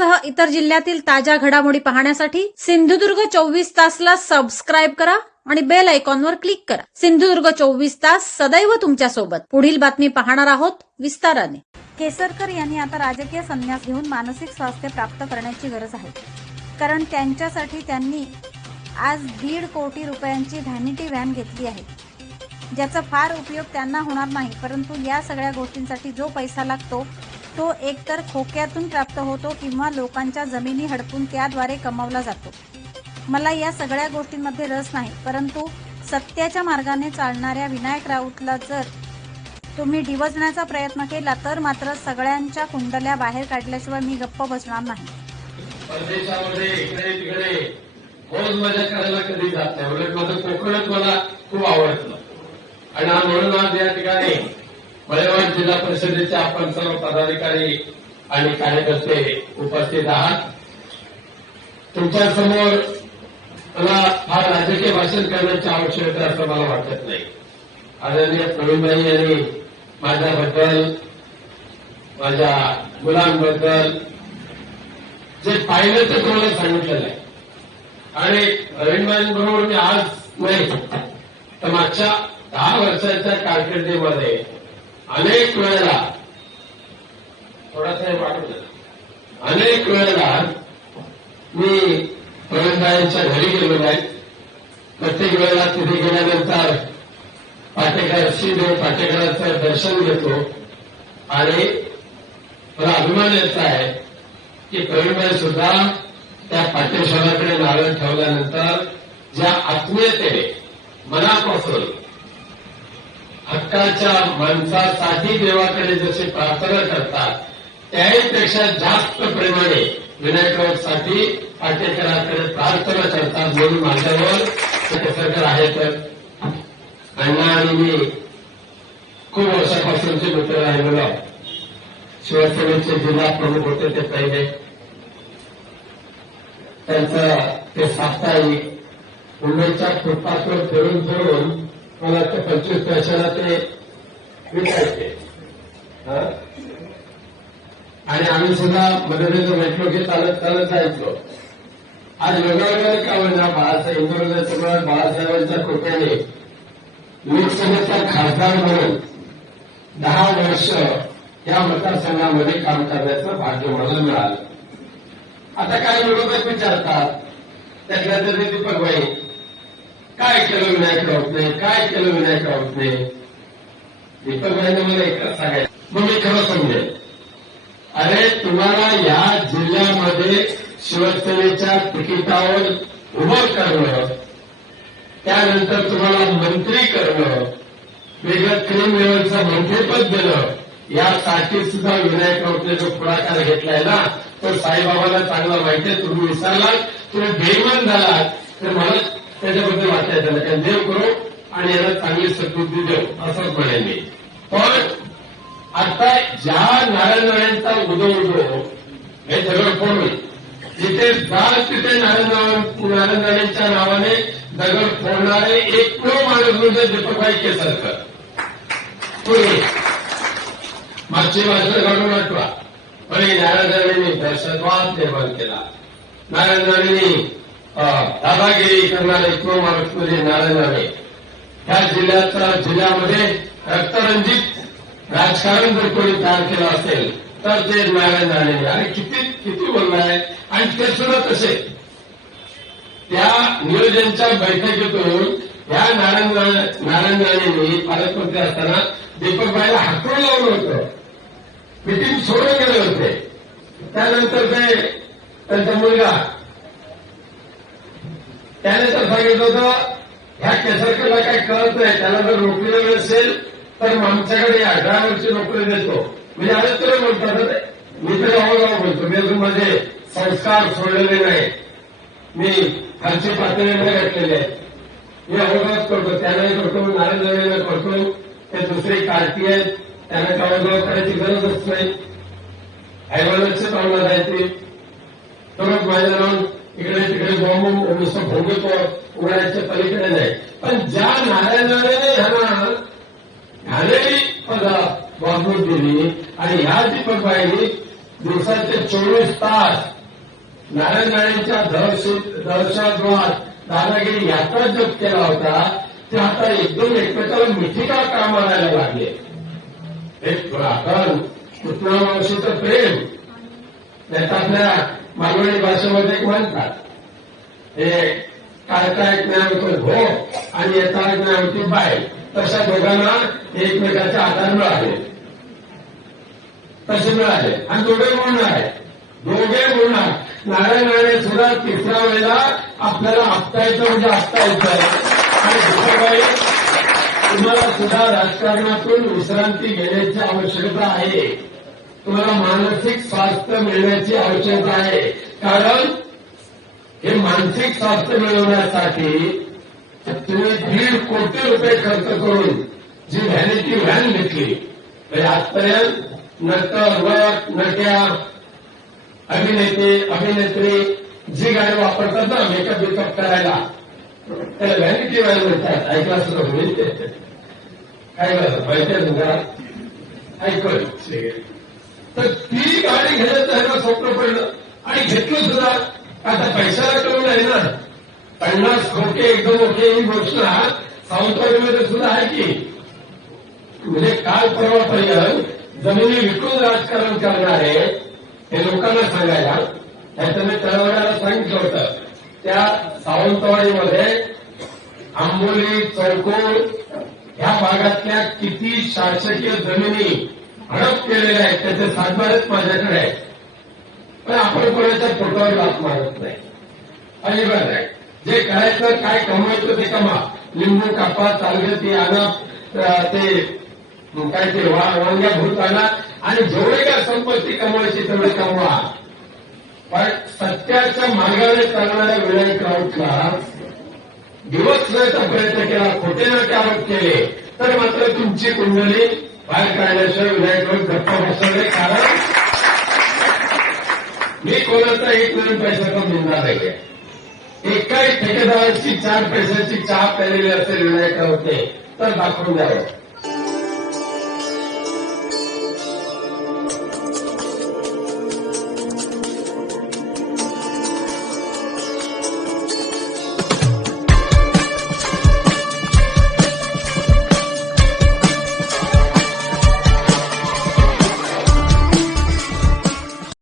यासह इतर जिल्ह्यातील ताज्या घडामोडी पाहण्यासाठी सिंधुदुर्ग चोवीस तासला सबस्क्राईब करा आणि बेल आयकॉनवर क्लिक करा. सिंधुदुर्ग चोवीस तास सदैव तुमच्यासोबत पुढील बातमी पाहणार आहोत विस्ताराने. केसरकर यांनी आता राजकीय संन्यास घेऊन मानसिक स्वास्थ्य प्राप्त करण्याची गरज आहे. कारण त्यांच्यासाठी त्यांनी आज दीड कोटी रुपयांची व्हॅनिटी व्हॅन घेतली आहे. ज्याचा फार उपयोग त्यांना होणार नाही. परंतु या सगळ्या गोष्टींसाठी जो पैसा लागतो तो एकतर खोक्यातून प्राप्त होतो किंवा लोकांच्या जमिनी हडपून त्याद्वारे कमावला जातो. मला या सगळ्या गोष्टींमध्ये रस नाही परंतु सत्याच्या मार्गाने चालणाऱ्या विनायक राऊतला जर तुम्ही डिवजण्याचा प्रयत्न केला तर मात्र सगळ्यांच्या कुंडल्या बाहेर काढल्याशिवाय मी गप्प बसणार नाही. परदेशामध्ये इकडे तिकडे मौज मजा करायला कधी जात नाही? उलट माझं कोकणच मला खूप आवडतं. आणि म्हणून आज या ठिकाणी मलेवाड जिल्हा परिषदेचे आपण सर्व पदाधिकारी आणि कार्यकर्ते उपस्थित आहात. तुमच्यासमोर मला फार राजकीय भाषण करण्याची आवश्यकता आहे असं मला वाटत नाही. आदरणीय प्रवीणबाई यांनी माझ्याबद्दल माझ्या मुलांबद्दल जे पाहिलं ते तुम्हाला सांगितलेलं आहे आणि प्रवीणबाईंबरोबर मी आज नाही तर मागच्या दहा वर्षाच्या कारकिर्दीमध्ये अनेक वेळेला. थोडासा वाटत अनेक वेळेला मी प्रवीणबाईंच्या घरी गेलेलो आहे प्रत्येक वेळेला तिथे गेल्यानंतर पाटेकर श्रीदेव पाटेकरांचं दर्शन घेतो. आणि मला अभिमान याचा आहे की प्रवीणबाई सुद्धा त्या पाटेश्वराकडे नारळ ठेवल्यानंतर ज्या आत्मीयतेने मनापासून हक्काच्या माणसासाठी देवाकडे जसे प्रार्थना करतात त्याहीपेक्षा जास्त प्रेमाने विनायकासाठी पाटेकराकडे प्रार्थना करतात म्हणून माझ्यावर सरकार आहे तर. अण्णा आणि मी खूप वर्षापासूनचे मित्र राहिलेलो शिवसेनेचे जिल्हा प्रमुख होते ते पहिले. त्यांचं ते साप्ताहिक मुंबईच्या फुटपाथवर फिरून फिरून मला ते पंचवीस पैशाला ते विकायचे. आणि आम्ही सुद्धा मदतीचं भेटलो की चालत चालत जायचो. आज वेगवेगळ्या का म्हणणार बाळासाहेब इंदोरच्या सम्राट बाळासाहेबांच्या कृपेने लोकसभेचा खासदार म्हणून दहा वर्ष या मतदारसंघामध्ये काम करण्याचं भाग्य मला मिळालं. आता काही विरोधक विचारतात. त्यातल्या तरी दीपक भाई काय केलं विनायक राऊतने काय केलं विनायक राऊतने दीपक भाईने मला एकच सांगायचं. मग मी खरं समजेल अरे तुम्हाला या जिल्ह्यामध्ये शिवसेनेच्या तिकिटावर उभं करणं त्यानंतर तुम्हाला मंत्री करणं वेगळं क्रीम लेवलचं मंत्रीपद दिलं यासाठी सुद्धा विनायक राऊतने जो पुढाकार घेतलाय ना तर साईबाबाला चांगला माहिती आहे. तुम्ही विसरलात तुम्ही बेमन झालात. तर मला त्याच्याबद्दल वाटायचं त्याला कारण देव करू आणि याला चांगली सद्बुद्धी देऊ असंच म्हणेन मी. पण आता ज्या नारायणरावांचा उदो उदो हे दगड फोडून जिथे जाल तिथे नारायण नारायणरावांच्या नावाने दगड फोडणारे एकमेव माणूस म्हणजे दीपकभाई केसरकर. मागची भाषण घडून आठवा. पण नारायणरावांनी दहशतवाद निर्माण केला. नारायणरावांनी दादागिरी करणारे किंवा माणूस म्हणजे नारायणरावे ह्या जिल्ह्याचा जिल्ह्यामध्ये रक्तरंजित राजकारण जर कोणी तयार केलं असेल तर ते नारायण राणे आणि किती किती बोललाय आणि ते सुद्धा तसे. त्या नियोजनच्या बैठकीतून या नारायण नारायण राणेंनी पालकमंत्री असताना दीपकबाईला हातून लावलं होतं. मिटिंग सोडून गेले होते. त्यानंतर ते त्यांचा मुलगा त्याने तर सांगितलं होतं ह्या केसरकरला काही कळत नाही त्याला जर नोकरीला असेल तर आमच्याकडे अठरा वर्षी नोकरी देतो. म्हणजे आता तुला बोलतात ते. मी तर अवगाव बोलतो. मी अजून माझे संस्कार सोडलेले नाही. मी खालची पातळीने घातलेले आहेत मी अवघात करतो त्यालाही करतो नारायण राणेला करतो. ते दुसरे कार्ती आहेत. त्यांना अवगाव करायची गरजच नाही. पाहुणार आहेत ते. परत माझ्या राहून इकडे तिकडे बॉम्ब नुसतं भोगतो उघडायच्या पलीकडे नाही. पण ज्या नारायणाने ह्यांना घालेली पदा वागणूक दिली आणि ह्या दीपकबाईंनी दिवसाचे चोवीस तास नारायण राणेच्या दहशत दहशतवाद दादागिरी यात्रा जप केला होता ते आता एकदम एकमेकाला मिठिका कामाला मारायला लागले? एक आपण कृष्णामावशीचं प्रेम? त्यात आपल्या मालवणी भाषेमध्ये म्हणतात. हे काढता एक नाही होतं भो आणि येता एक नाही होती बाय. तशा दोघांना एकमेकाचे आधार मिळाले. तसे मिळाले. आणि दोघे बोलणार आहे. दोघे बोलणार नारायणाने सुद्धा तिसऱ्या वेळेला आपल्याला आपता येतं म्हणजे आपता येतं आणि दुसरं तुम्हाला सुद्धा राजकारणातून विश्रांती घेण्याची आवश्यकता आहे. तुम्हाला मानसिक स्वास्थ्य मिळण्याची आवश्यकता आहे. कारण हे मानसिक स्वास्थ्य मिळवण्यासाठी तुम्ही दीड कोटी रुपये खर्च करून जी व्हॅनिटी व्हॅन घेतली आजपर्यंत नटर वट नट्या अभिनेते अभिनेत्री जी गाडी वापरतात ना मेकअप बिकअप करायला त्याला व्हॅनिटी व्हॅन म्हणतात. ऐकला सुद्धा होईल काय करायचं पैसे तुमच्या ऐकलं तर ती गाडी घेण्याचं त्यांना स्वप्न पडलं. आणि घेतलं सुद्धा. आता पैशाला कमी नाही ना. पन्नास खोटे एकदम मोठे ही घोषणा सावंतवाडीमध्ये सुद्धा आहे की. म्हणजे काल परवापर्यंत जमिनी विकून राजकारण करणारे हे लोकांना सांगायला त्याचं तळवड्याला सांगितलं होतं. त्या सावंतवाडीमध्ये आंबोली चौकोल ह्या भागातल्या किती शासकीय जमिनी हडप केलेले आहेत त्याचे सातबारच माझ्याकडे आहेत पण आपण कोणाच्या पोटावर लात मारत नाही. अजिबात नाही जे करायचं काय कमवायचं ते कमा. लिंबू कापा चालगती आणा ते काय ते वांग्या भूत आणा. आणि जेवढे काय संपत्ती कमवायची तेवढे कमवा. पण सत्याच्या मार्गाने चालणाऱ्या विनायक राऊतला दिवस प्रयत्न केला खोटे नाटे आरोप केले. तर मात्र तुमची कुंडली बाहेर पाहिल्याशिवाय विधायक पण गप्पा बसवले कारण मी कोणाचा एक नवीन पण मिळणार नाही. एकाही ठेकेदाराची चार पैशाची चहा प्यालेली असेल विनायक होते तर दाखवून द्यावं.